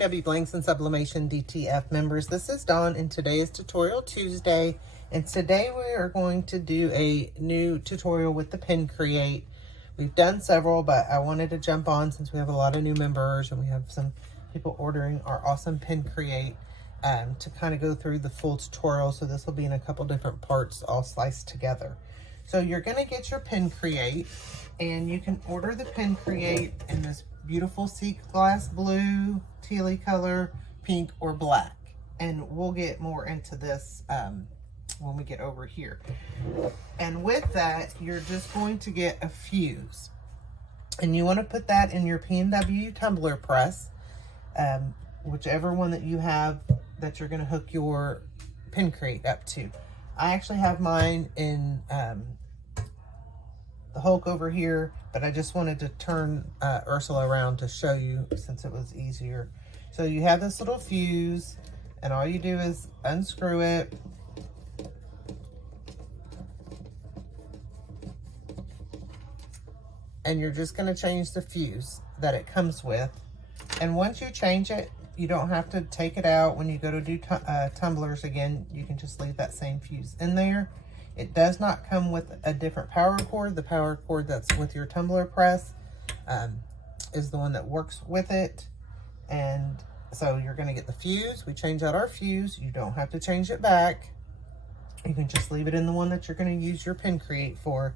PNW Blanks and Sublimation DTF members. This is Dawn and today is Tutorial Tuesday. And today we are going to do a new tutorial with the Pin Create. We've done several, but I wanted to jump on since we have a lot of new members and we have some people ordering our awesome Pin Create to kind of go through the full tutorial. So this will be in a couple different parts all sliced together. So you're going to get your Pin Create and you can order the Pin Create in this beautiful sea glass blue, tealy color, pink, or black. And we'll get more into this when we get over here. And with that, you're just going to get a fuse. And you want to put that in your PNW tumbler press, whichever one that you have that you're going to hook your Pin Create up to. I actually have mine in the Hulk over here, but I just wanted to turn Ursula around to show you since it was easier. So you have this little fuse and all you do is unscrew it. And you're just going to change the fuse that it comes with. And once you change it, you don't have to take it out. When you go to do tumblers again, you can just leave that same fuse in there. It does not come with a different power cord. The power cord that's with your tumbler press is the one that works with it. And so you're going to get the fuse. We change out our fuse. You don't have to change it back. You can just leave it in the one that you're going to use your Pin Create for.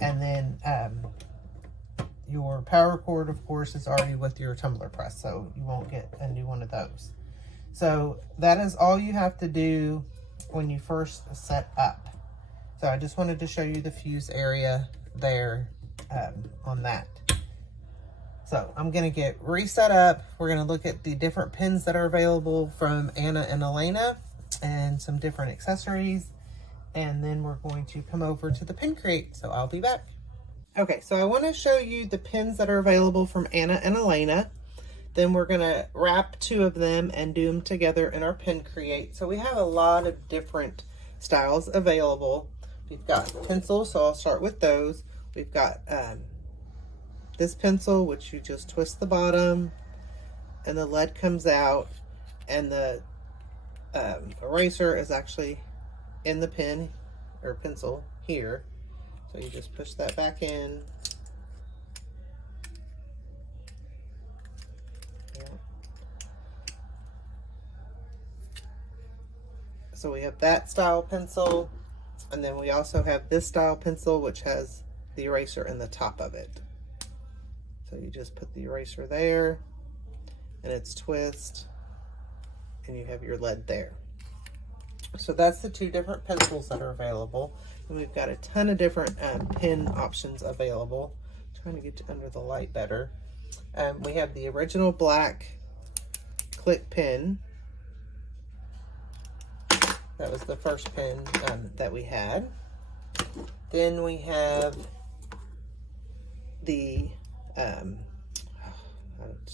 And then your power cord, of course, is already with your tumbler press, so you won't get a new one of those. So that is all you have to do when you first set up. So I just wanted to show you the fuse area there on that. So I'm going to get reset up. We're going to look at the different pins that are available from Anna and Elena and some different accessories. And then we're going to come over to the Pin Create. So I'll be back. Okay, so I want to show you the pins that are available from Anna and Elena. Then we're going to wrap two of them and do them together in our Pin Create. So we have a lot of different styles available. We've got pencils, so I'll start with those. We've got this pencil, which you just twist the bottom and the lead comes out, and the eraser is actually in the pen or pencil here. So you just push that back in. Yeah. So we have that style pencil, and then we also have this style pencil, which has the eraser in the top of it. So you just put the eraser there, and it's twist, and you have your lead there. So that's the two different pencils that are available. And we've got a ton of different pen options available. I'm trying to get under the light better. We have the original black click pen. That was the first pen that we had. Then we have the, I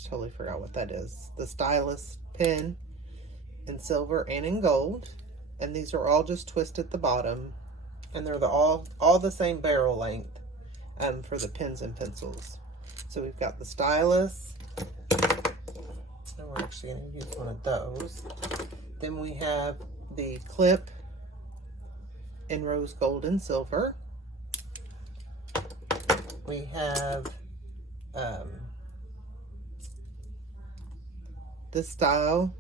totally forgot what that is. The stylus pen in silver and in gold. And these are all just twisted at the bottom. And they're all the same barrel length for the pens and pencils. So we've got the stylus. And we're actually going to use one of those. Then we have the clip in rose gold and silver. We have this style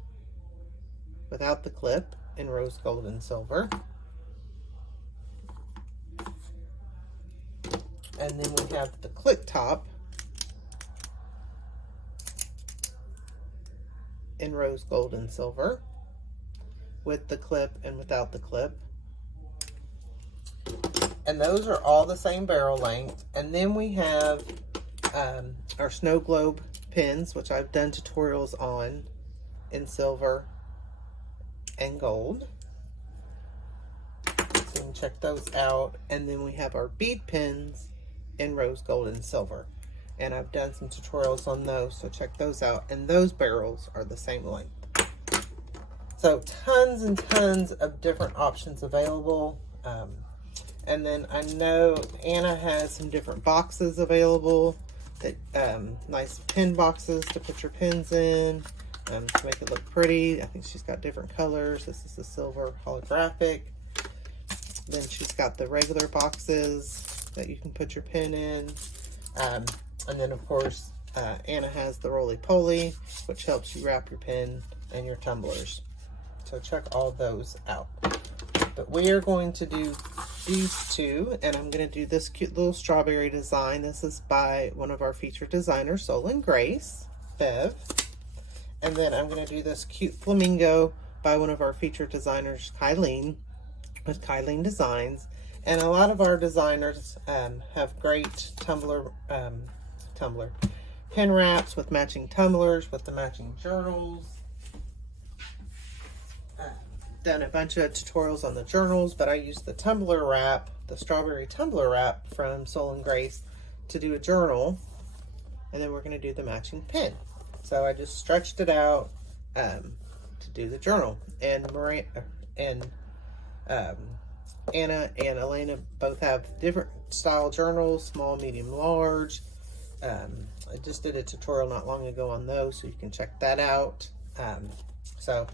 without the clip in rose gold and silver. And then we have the click top in rose gold and silver with the clip and without the clip. And those are all the same barrel length. And then we have our snow globe pins, which I've done tutorials on in silver and gold. So you can check those out. And then we have our bead pins in rose gold and silver, and I've done some tutorials on those, so check those out. And those barrels are the same length. So tons and tons of different options available. And then I know Anna has some different boxes available, that nice pin boxes to put your pins in. to make it look pretty. I think she's got different colors. This is the silver holographic. Then she's got the regular boxes that you can put your pin in. And then, of course, Anna has the roly-poly, which helps you wrap your pin and your tumblers. So check all those out. But we are going to do these two, and I'm going to do this cute little strawberry design. This is by one of our featured designers, Soul and Grace, Bev. And then I'm going to do this cute flamingo by one of our featured designers, Kylene, with Kylene Designs. And a lot of our designers have great tumbler pin wraps with matching tumblers, with the matching journals. Done a bunch of tutorials on the journals, but I used the tumbler wrap, the strawberry tumbler wrap from Soul and Grace to do a journal. And then we're going to do the matching pin. So I just stretched it out to do the journal. And Anna and Elena both have different style journals, small, medium, large. I just did a tutorial not long ago on those, so you can check that out. So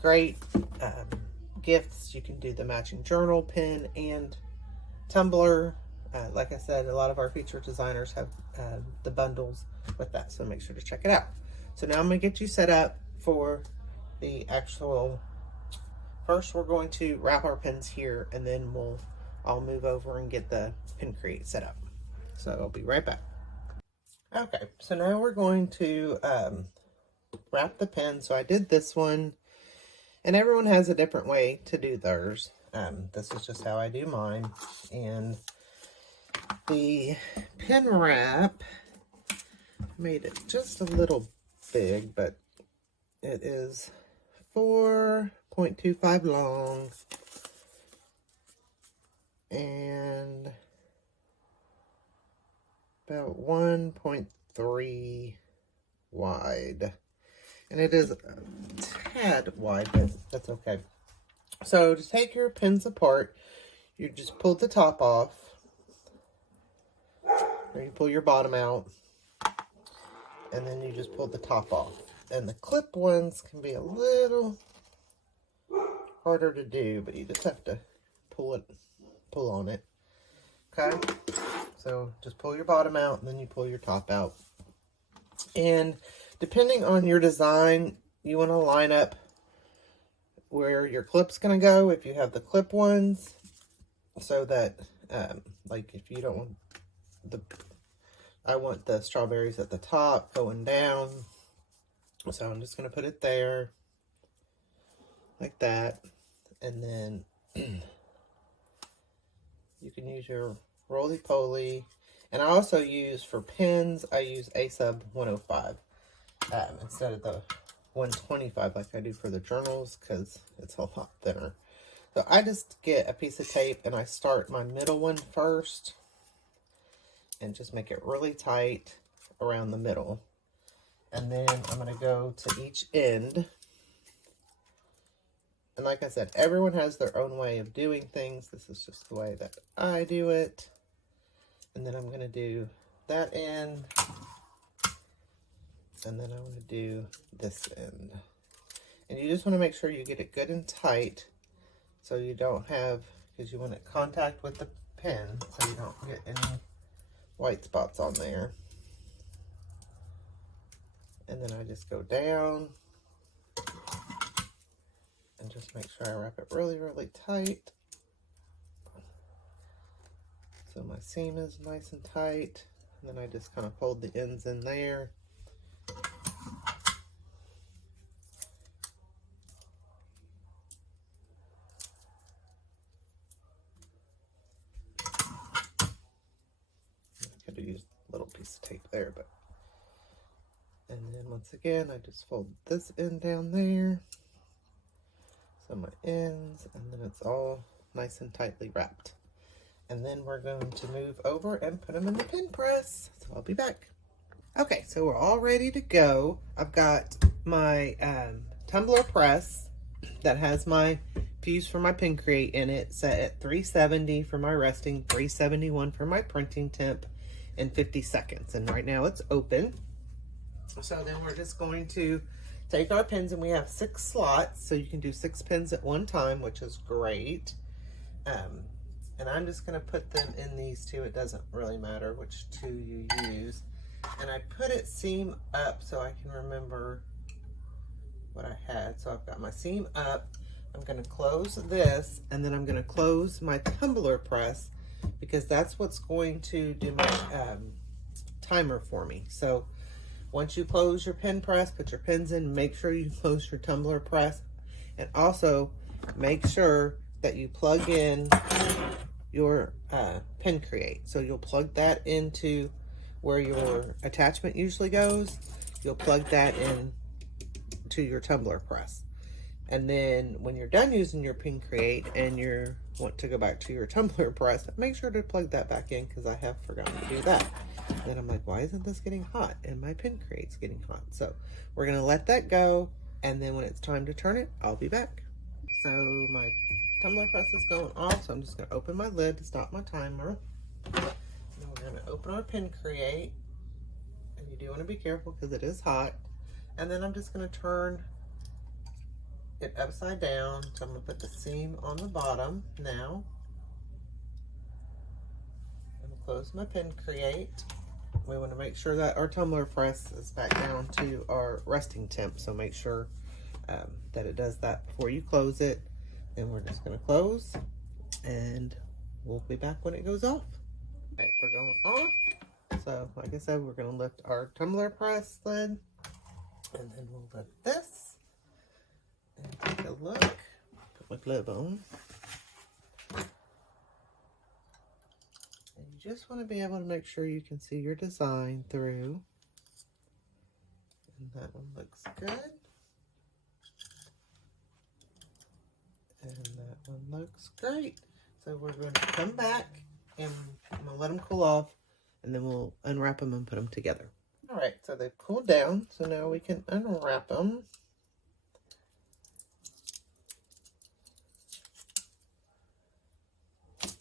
great gifts. You can do the matching journal, pin, and tumbler. Like I said, a lot of our featured designers have the bundles with that, so make sure to check it out. So now I'm going to get you set up for the actual. First, we're going to wrap our pins here, and then I'll move over and get the pin crate set up. So I'll be right back. Okay, so now we're going to wrap the pin. So I did this one, and everyone has a different way to do theirs. This is just how I do mine. And the pin wrap made it just a little big, but it is 4.25 long and about 1.3 wide, and it is a tad wide, but that's okay. So to take your pins apart, you just pull the top off, or you pull your bottom out, and then you just pull the top off. And the clip ones can be a little harder to do, but you just have to pull on it. Okay, so just pull your bottom out, and then you pull your top out. And depending on your design, you want to line up where your clip's going to go, if you have the clip ones, so that like if you don't want I want the strawberries at the top going down. So I'm just going to put it there like that, and then you can use your roly-poly. And I also use, for pins, I use A-Sub 105 instead of the 125 like I do for the journals, because it's a lot thinner. So I just get a piece of tape and I start my middle one first and just make it really tight around the middle. And then I'm going to go to each end. And like I said, everyone has their own way of doing things. This is just the way that I do it. And then I'm going to do that end. And then I'm going to do this end. And you just want to make sure you get it good and tight, so you don't have, because you want it contact with the pin, so you don't get any white spots on there. And then I just go down and just make sure I wrap it really, really tight. So my seam is nice and tight. And then I just kind of fold the ends in there. I could have used a little piece of tape there, but. And then once again, I just fold this end down there. So my ends, and then it's all nice and tightly wrapped. And then we're going to move over and put them in the pin press. So I'll be back. Okay, so we're all ready to go. I've got my tumbler press that has my fuse for my pin crate in it, set at 370 for my resting, 371 for my printing temp, and 50 seconds. And right now it's open. So then we're just going to take our pins, and we have 6 slots, so you can do 6 pins at one time, which is great. And I'm just going to put them in these 2. It doesn't really matter which 2 you use. And I put it seam up so I can remember what I had. So I've got my seam up. I'm going to close this, and then I'm going to close my tumbler press, because that's what's going to do my timer for me. So once you close your pin press, put your pins in, make sure you close your tumbler press, and also make sure that you plug in your pin create. So you'll plug that into where your attachment usually goes. You'll plug that in to your tumbler press. And then when you're done using your pin create and you want to go back to your tumbler press, make sure to plug that back in, because I have forgotten to do that. And then I'm like, why isn't this getting hot? And my pin create's getting hot. So we're gonna let that go, and then when it's time to turn it, I'll be back. So my tumbler press is going off, so I'm just gonna open my lid to stop my timer. And then we're gonna open our pin create, and you do wanna be careful because it is hot. And then I'm just gonna turn it upside down. So I'm gonna put the seam on the bottom now. I'm gonna close my pin create. We want to make sure that our tumbler press is back down to our resting temp. So make sure that it does that before you close it. And we're just gonna close, and we'll be back when it goes off. All right, we're going off. So like I said, we're gonna lift our tumbler press lid, and then we'll lift this. And take a look. Put my glove on. And you just want to be able to make sure you can see your design through. And that one looks good. And that one looks great. So we're going to come back, and I'm going to let them cool off, and then we'll unwrap them and put them together. All right, so they've cooled down. So now we can unwrap them.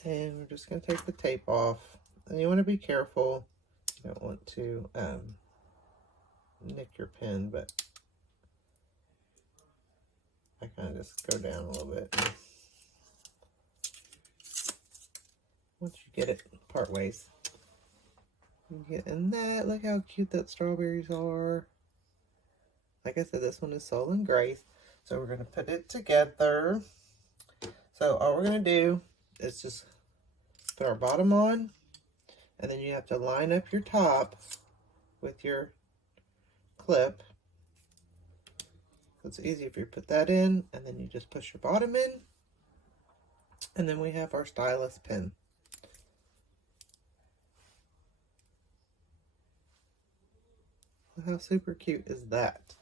And we're just going to take the tape off. And you want to be careful. You don't want to nick your pin, but I kind of just go down a little bit. Once you get it part ways. You get in that. Look how cute that strawberries are. Like I said, this one is Soul and Grace. So we're going to put it together. So all we're going to do is just put our bottom on, and then you have to line up your top with your clip. So it's easy if you put that in, and then you just push your bottom in, and then we have our stylus pin. How super cute is that?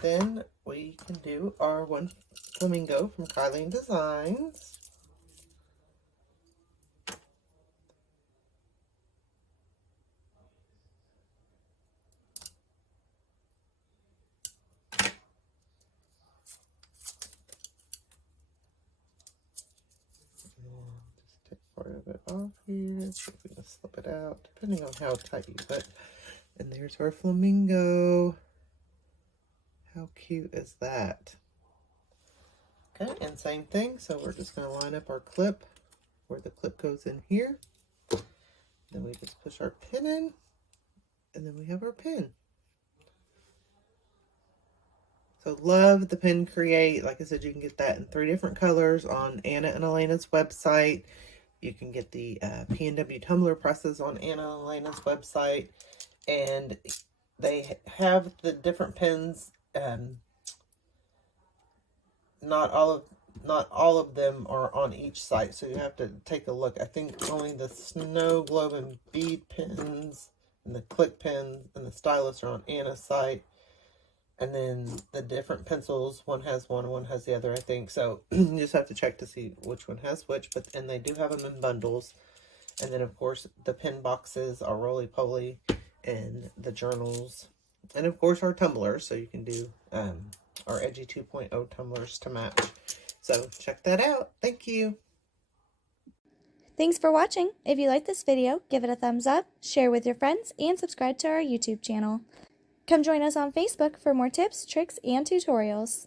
Then we can do our one flamingo from Kylie Designs. Part of it off here. See if we can slip it out, depending on how tight you put. And there's our flamingo. How cute is that? Okay, and same thing. So we're just going to line up our clip where the clip goes in here. Then we just push our pin in, and then we have our pin. So love the pin create. Like I said, you can get that in 3 different colors on Anna and Elena's website. You can get the PNW tumbler presses on Anna and Elena's website, and they have the different pins. Not all of them are on each site, so you have to take a look. I think only the snow globe and bead pins and the click pins and the stylus are on Anna's site. And then the different pencils, one has one, one has the other, I think. So you just have to check to see which one has which. And they do have them in bundles. And then, of course, the pin boxes are roly-poly, and the journals. And, of course, our tumblers. So you can do our Edgy 2.0 tumblers to match. So check that out. Thank you. Thanks for watching. If you like this video, give it a thumbs up, share with your friends, and subscribe to our YouTube channel. Come join us on Facebook for more tips, tricks, and tutorials.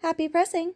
Happy pressing!